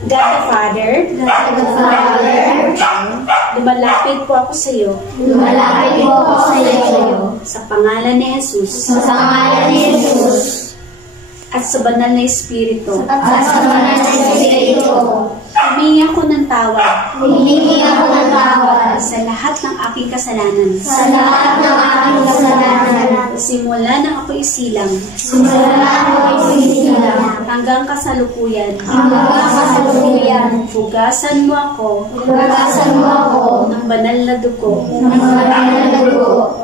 God the Father, lumalapit po ako sa iyo. Sa pangalan ni Jesus. At sa banal na Espiritu. Humingi ako ng tawad. Sa lahat ng aking kasalanan. Simula nang ako'y isilang. Hanggang kasalukuyan. Hugasan mo ako. Ng banal na dugo. Ng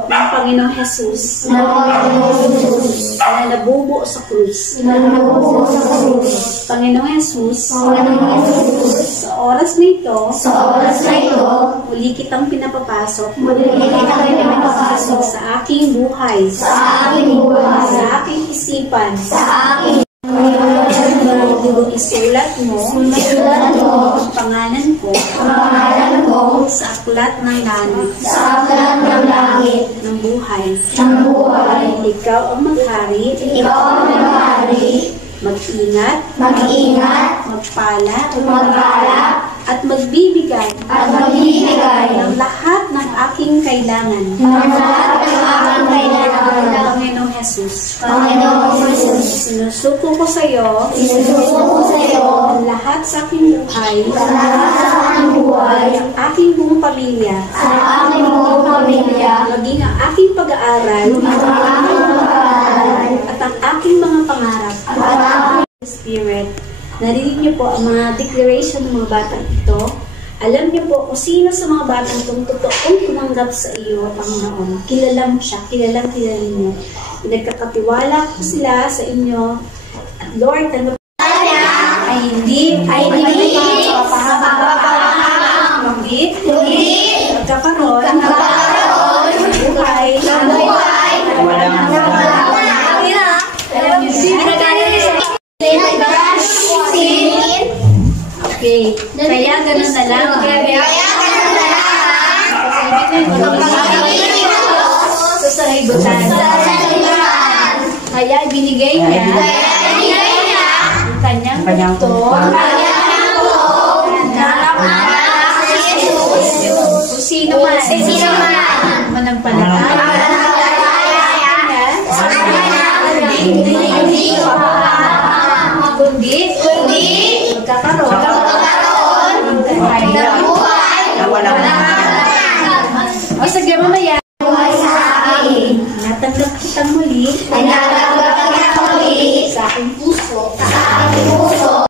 Panginoong Jesus. Na nabubuo sa krus. Panginoong Jesus. Sa oras na ito, muli kitang pinapapasok sa aking buhay, sa aking isipan, isulat mo ang pangalan ko sa aklat ng langit ng buhay. Ikaw ang maghari, mag-ingat, magpala, at magbibigay ng lahat ng aking kailangan. Panginoong Jesus. Sinusuko ko sa iyo ang lahat sa aking buhay, ang aking buong pamilya, maging ang aking pag-aaral, at ang aking mga pangarap. Spirit, narinig niyo po ang mga declaration ng mga batang ito. Alam niyo po kung sino sa mga batang itong totoong tumanggap sa iyo, Panginoon. Kilala mo siya, kilala mo. Nagkakatiwala po sila sa inyo. At Lord, tanggap ay hindi magkakaroon ng buhay. Alam niyo okay. Kaya ganun na lang. Sa sanglibutan. Kaya binigay niya ang kanyang buto kung sino man managpalataya hindi kundi magkakaroon ng buhay na walang hanggan. O sige, mamaya.